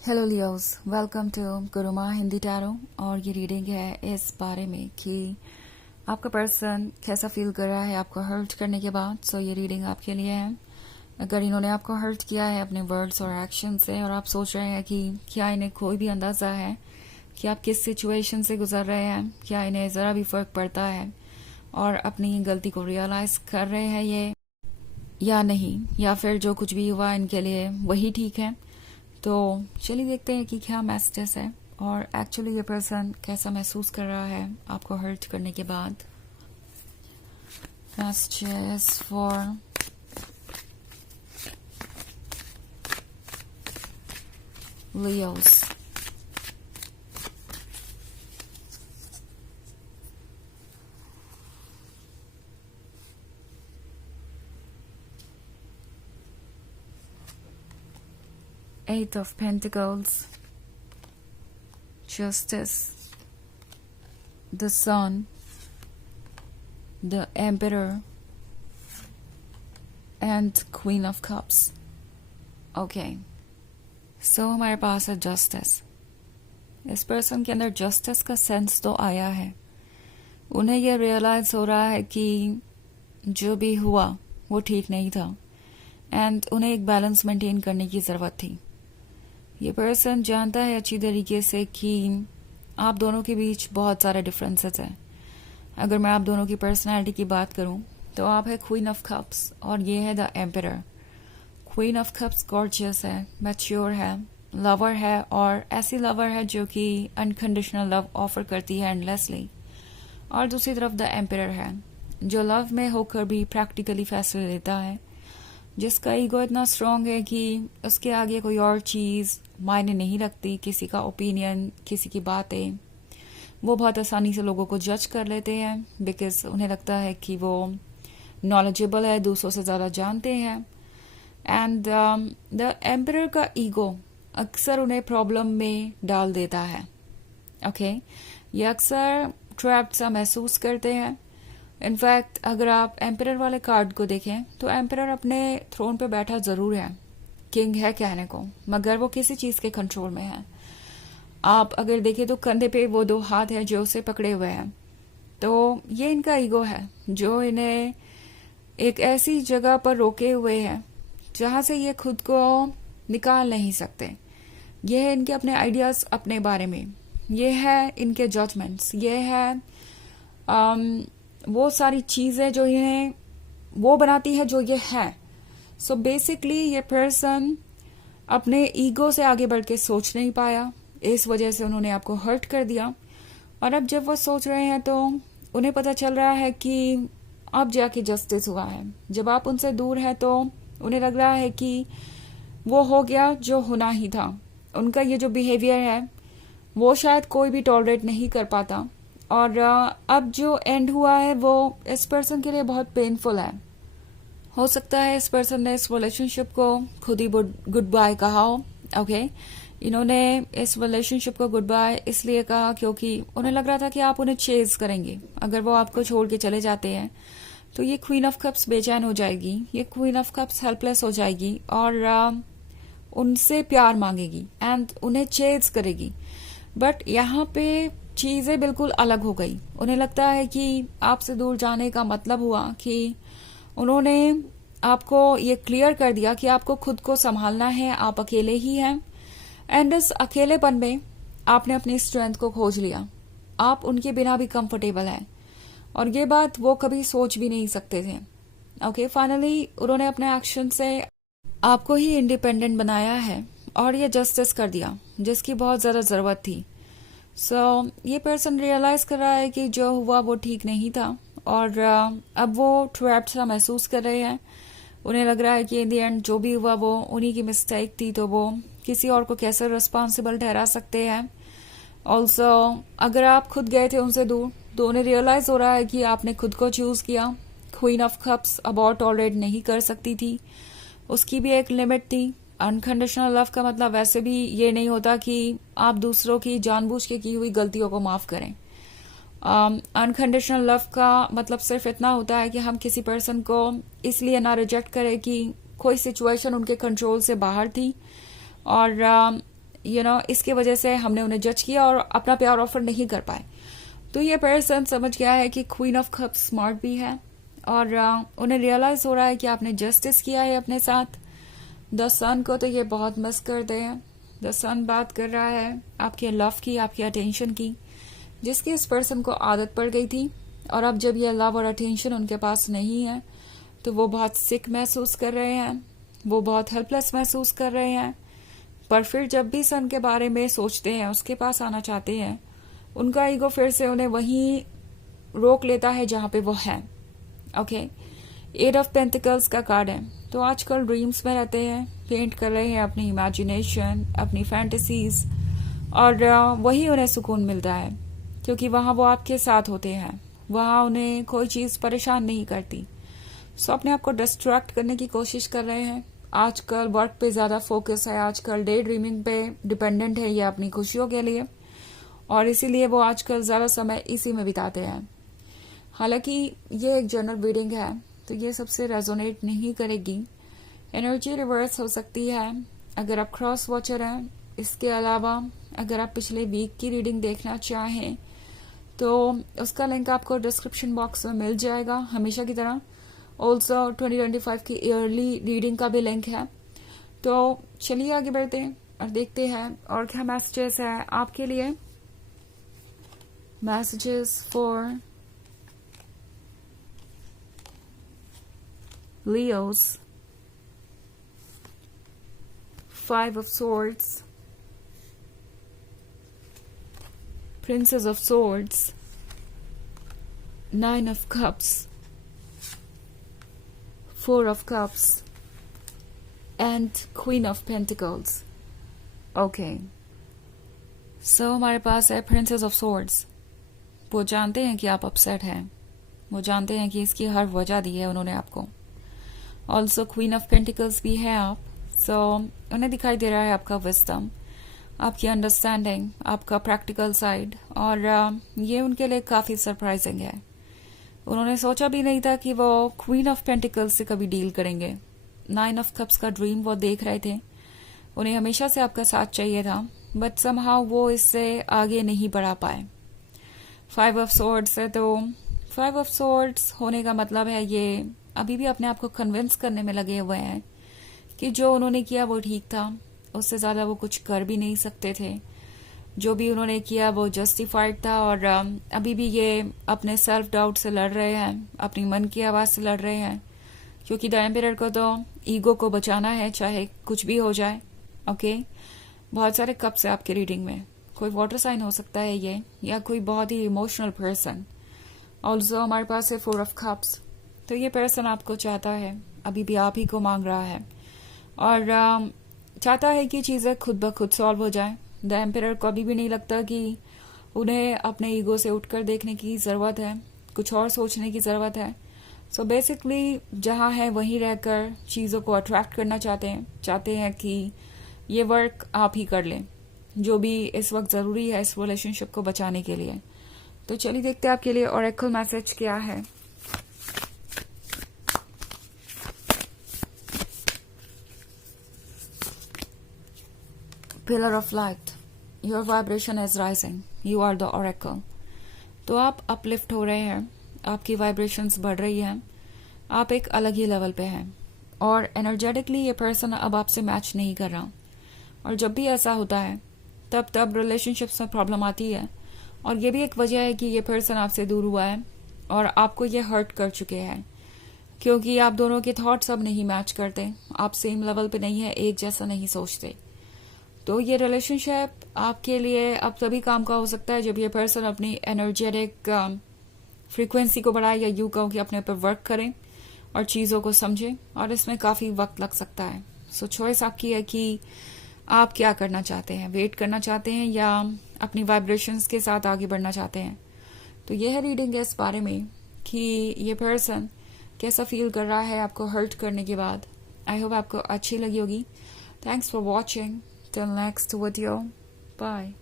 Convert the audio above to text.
Hello Leos, welcome to Guruma Hindi tarot. और ये reading है इस बारे में कि आपका पर्सन कैसा फील कर रहा है आपको हर्ट करने के बाद। सो ये रीडिंग आपके लिए है। अगर इन्होंने आपको हर्ट किया है अपने वर्ड्स और एक्शन से और आप सोच रहे हैं कि क्या इन्हें कोई भी अंदाज़ा है कि आप किस सिचुएशन से गुजर रहे हैं, क्या इन्हें ज़रा भी फ़र्क पड़ता है और अपनी गलती को रियलाइज़ कर रहे हैं ये या नहीं, या फिर जो कुछ भी हुआ इनके लिए वही ठीक है। तो चलिए देखते हैं कि क्या मैसेजेस है और एक्चुअली ये पर्सन कैसा महसूस कर रहा है आपको हर्ट करने के बाद। Messages for Leos. Eight of Pentacles, Justice, the Sun, the Emperor, and Queen of Cups. Okay, so हमारे पास है जस्टिस। इस पर्सन के अंदर जस्टिस का सेंस तो आया है। उन्हें यह रियलाइज हो रहा है कि जो भी हुआ वो ठीक नहीं था एंड उन्हें एक बैलेंस मेंटेन करने की ज़रूरत थी। ये पर्सन जानता है अच्छी तरीके से कि आप दोनों के बीच बहुत सारे डिफरेंसेस हैं। अगर मैं आप दोनों की पर्सनालिटी की बात करूं तो आप है क्वीन ऑफ कप्स और ये है the emperor. Queen of cups gorgeous है, मैच्योर है, लवर है और ऐसी लवर है जो कि अनकंडीशनल लव ऑफर करती है एंडलेसली। और दूसरी तरफ द एम्परर है जो लव में होकर भी प्रैक्टिकली फैसले लेता है, जिसका ईगो इतना स्ट्रांग है कि उसके आगे कोई और चीज़ मायने नहीं रखती। किसी का ओपिनियन, किसी की बातें वो बहुत आसानी से लोगों को जज कर लेते हैं बिकॉज उन्हें लगता है कि वो नॉलेजेबल है, दूसरों से ज़्यादा जानते हैं। एंड द एम्परर का ईगो अक्सर उन्हें प्रॉब्लम में डाल देता है। ओके, ये अक्सर ट्रैप्ड सा महसूस करते हैं। इनफैक्ट अगर आप एम्परर वाले कार्ड को देखें तो एम्परर अपने थ्रोन पे बैठा ज़रूर है, किंग है कहने को, मगर वो किसी चीज़ के कंट्रोल में है। आप अगर देखें तो कंधे पे वो दो हाथ हैं जो उसे पकड़े हुए हैं। तो ये इनका ईगो है जो इन्हें एक ऐसी जगह पर रोके हुए है जहाँ से ये खुद को निकाल नहीं सकते। ये है इनके अपने आइडियाज़ अपने बारे में, ये है इनके जजमेंट्स, ये है वो सारी चीज़ें जो इन्हें वो बनाती है जो ये है। सो बेसिकली ये पर्सन अपने ईगो से आगे बढ़ के सोच नहीं पाया, इस वजह से उन्होंने आपको हर्ट कर दिया। और अब जब वो सोच रहे हैं तो उन्हें पता चल रहा है कि अब जाके जस्टिस हुआ है। जब आप उनसे दूर हैं तो उन्हें लग रहा है कि वो हो गया जो होना ही था। उनका ये जो बिहेवियर है वो शायद कोई भी टॉलरेट नहीं कर पाता। और अब जो एंड हुआ है वो इस पर्सन के लिए बहुत पेनफुल है। हो सकता है इस पर्सन ने इस रिलेशनशिप को खुद ही गुड बाय कहा हो। ओके, इन्होंने इस रिलेशनशिप को गुड बाय इसलिए कहा क्योंकि उन्हें लग रहा था कि आप उन्हें चेज करेंगे। अगर वो आपको छोड़ के चले जाते हैं तो ये क्वीन ऑफ कप्स बेचैन हो जाएगी, ये क्वीन ऑफ कप्स हेल्पलेस हो जाएगी और उनसे प्यार मांगेगी एंड उन्हें चेज करेगी। बट यहाँ पे चीज़ें बिल्कुल अलग हो गई। उन्हें लगता है कि आपसे दूर जाने का मतलब हुआ कि उन्होंने आपको ये क्लियर कर दिया कि आपको खुद को संभालना है, आप अकेले ही हैं। एंड इस अकेलेपन में आपने अपनी स्ट्रेंथ को खोज लिया। आप उनके बिना भी कंफर्टेबल हैं और ये बात वो कभी सोच भी नहीं सकते थे। ओके, फाइनली उन्होंने अपने एक्शन से आपको ही इंडिपेंडेंट बनाया है और ये जस्टिस कर दिया जिसकी बहुत ज़्यादा ज़रूरत थी। सो ये पर्सन रियलाइज कर रहा है कि जो हुआ वो ठीक नहीं था और अब वो ट्रैप्ड सा महसूस कर रहे हैं। उन्हें लग रहा है कि इन दी एंड जो भी हुआ वो उन्हीं की मिस्टेक थी, तो वो किसी और को कैसे रिस्पॉन्सिबल ठहरा सकते हैं। ऑल्सो अगर आप खुद गए थे उनसे दूर तो उन्हें रियलाइज हो रहा है कि आपने खुद को चूज किया। Queen of cups abort tolerate नहीं कर सकती थी, उसकी भी एक लिमिट थी। अनकंडीशनल लव का मतलब वैसे भी ये नहीं होता कि आप दूसरों की जानबूझ के की हुई गलतियों को माफ करें। अनकंडीशनल लव का मतलब सिर्फ इतना होता है कि हम किसी पर्सन को इसलिए ना रिजेक्ट करें कि कोई सिचुएशन उनके कंट्रोल से बाहर थी और इसकी वजह से हमने उन्हें जज किया और अपना प्यार ऑफर नहीं कर पाए। तो ये पर्सन समझ गया है कि क्वीन ऑफ कप्स स्मार्ट भी है और उन्हें रियलाइज हो रहा है कि आपने जस्टिस किया है अपने साथ। द सन को तो ये बहुत मिस करते हैं। द सन बात कर रहा है आपके लव की, आपकी अटेंशन की, जिसकी इस पर्सन को आदत पड़ गई थी। और अब जब ये लव और अटेंशन उनके पास नहीं है तो वो बहुत सिक महसूस कर रहे हैं, वो बहुत हेल्पलेस महसूस कर रहे हैं। पर फिर जब भी सन के बारे में सोचते हैं, उसके पास आना चाहते हैं, उनका ईगो फिर से उन्हें वहीं रोक लेता है जहां पे वो है। ओके, एट ऑफ पेंटिकल्स का कार्ड है। तो आजकल ड्रीम्स में रहते हैं, पेंट कर रहे हैं अपनी इमेजिनेशन, अपनी फैंटेसीज, और वही उन्हें सुकून मिलता है क्योंकि वहां वो आपके साथ होते हैं, वहां उन्हें कोई चीज परेशान नहीं करती। सो अपने आप को डिस्ट्रैक्ट करने की कोशिश कर रहे हैं। आजकल वर्क पे ज्यादा फोकस है, आजकल डे ड्रीमिंग पे डिपेंडेंट है ये अपनी खुशियों के लिए, और इसीलिए वो आजकल ज्यादा समय इसी में बिताते हैं। हालांकि ये एक जनरल रीडिंग है तो ये सबसे रेजोनेट नहीं करेगी, एनर्जी रिवर्स हो सकती है अगर आप क्रॉस वॉचर हैं। इसके अलावा अगर आप पिछले वीक की रीडिंग देखना चाहें तो उसका लिंक आपको डिस्क्रिप्शन बॉक्स में मिल जाएगा हमेशा की तरह। ऑल्सो 2025 की ईयरली रीडिंग का भी लिंक है। तो चलिए आगे बढ़ते हैं और देखते हैं और क्या मैसेजेस है आपके लिए। Messages for Leos, 5 of Swords, Princess of Swords, 9 of Cups, 4 of Cups, and Queen of Pentacles. Okay. So हमारे पास है Princess of Swords. वो जानते हैं कि आप अपसेट हैं, वो जानते हैं कि इसकी हर वजह दी है उन्होंने आपको। ऑल्सो क्वीन ऑफ पेंटिकल्स भी है आप। सो उन्हें दिखाई दे रहा है आपका विजडम, आपकी अंडरस्टैंडिंग, आपका प्रैक्टिकल साइड, और ये उनके लिए काफी सरप्राइजिंग है। उन्होंने सोचा भी नहीं था कि वो क्वीन ऑफ पेंटिकल्स से कभी डील करेंगे। 9 ऑफ कप्स का ड्रीम वो देख रहे थे, उन्हें हमेशा से आपका साथ चाहिए था, बट समहाउ वो इससे आगे नहीं बढ़ा पाए। 5 ऑफ सोर्ड्स है, तो 5 ऑफ सोर्ड्स होने का मतलब है ये अभी भी अपने आप को कन्विंस करने में लगे हुए हैं कि जो उन्होंने किया वो ठीक था, उससे ज्यादा वो कुछ कर भी नहीं सकते थे। जो भी उन्होंने किया वो जस्टिफाइड था, और अभी भी ये अपने सेल्फ डाउट से लड़ रहे हैं, अपनी मन की आवाज से लड़ रहे हैं, क्योंकि द एम्परर को तो ईगो को बचाना है चाहे कुछ भी हो जाए। ओके, बहुत सारे कप्स है आपके रीडिंग में। कोई वाटर साइन हो सकता है ये, या कोई बहुत ही इमोशनल पर्सन। ऑल्सो हमारे पास है 4 ऑफ कप्स। तो ये पर्सन आपको चाहता है, अभी भी आप ही को मांग रहा है, और चाहता है कि चीजें खुद ब खुद सॉल्व हो जाए। द एम्परर को अभी भी नहीं लगता कि उन्हें अपने ईगो से उठकर देखने की जरूरत है, कुछ और सोचने की जरूरत है। सो बेसिकली जहां है वहीं रहकर चीजों को अट्रैक्ट करना चाहते हैं कि ये वर्क आप ही कर लें, जो भी इस वक्त जरूरी है इस रिलेशनशिप को बचाने के लिए। तो चलिए देखते हैं आपके लिए ऑरेकल मैसेज क्या है। Pillar of light, your vibration is rising, you are the oracle. तो आप अपलिफ्ट हो रहे हैं, आपकी वाइब्रेशंस बढ़ रही हैं, आप एक अलग ही लेवल पे हैं, और एनर्जेटिकली ये पर्सन अब आपसे मैच नहीं कर रहा। और जब भी ऐसा होता है तब रिलेशनशिप्स में प्रॉब्लम आती है, और ये भी एक वजह है कि ये पर्सन आपसे दूर हुआ है और आपको ये हर्ट कर चुके हैं, क्योंकि आप दोनों के थॉट्स अब नहीं मैच करते, आप सेम लेवल पे नहीं है, एक जैसा नहीं सोचते। तो ये रिलेशनशिप आपके लिए अब तभी काम का हो सकता है जब ये पर्सन अपनी एनर्जेटिक फ्रीक्वेंसी को बढ़ाए, या यूं कहूं कि अपने ऊपर वर्क करें और चीजों को समझें, और इसमें काफी वक्त लग सकता है। सो चॉइस आपकी है कि आप क्या करना चाहते हैं, वेट करना चाहते हैं या अपनी वाइब्रेशंस के साथ आगे बढ़ना चाहते हैं। तो यह रीडिंग है इस बारे में कि ये पर्सन कैसा फील कर रहा है आपको हर्ट करने के बाद। आई होप आपको अच्छी लगी होगी। Thanks for watching. Till next video, bye.